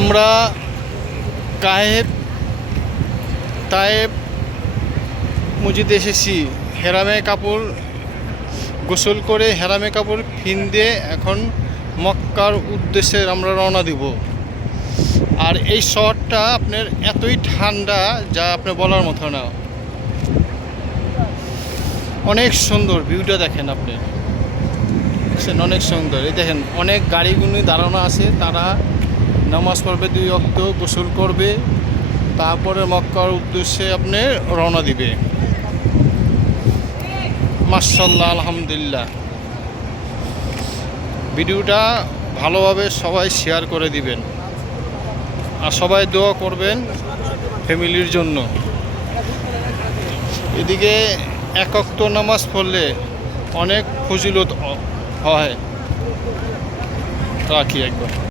আমরা তায়েব মসজিদে এসেছি। হেরামে কাপড় গোসল করে হেরামে কাপড় ফিন্দে এখন মক্কার উদ্দেশ্যে আমরা রওনা দিব। আর এই শহরটা আপনার এতই ঠান্ডা যা আপনি বলার মতো না। অনেক সুন্দর ভিউটা দেখেন আপনি, দেখছেন অনেক সুন্দর। এই দেখেন অনেক গাড়িগুলি দাঁড়ানো আছে, তারা নামাজ পড়বে, 2 ওয়াক্ত গোসল করবে, তারপরে মক্কার উদ্দেশ্যে আপনি রওনা দিবে। মাশাআল্লাহ, আলহামদুলিল্লাহ। ভিডিওটা ভালোভাবে সবাই শেয়ার করে দিবেন আর সবাই দোয়া করবেন ফ্যামিলির জন্য। এদিকে 1 ওয়াক্ত নামাজ পড়লে অনেক ফজিলত হয়। রাখি একবার।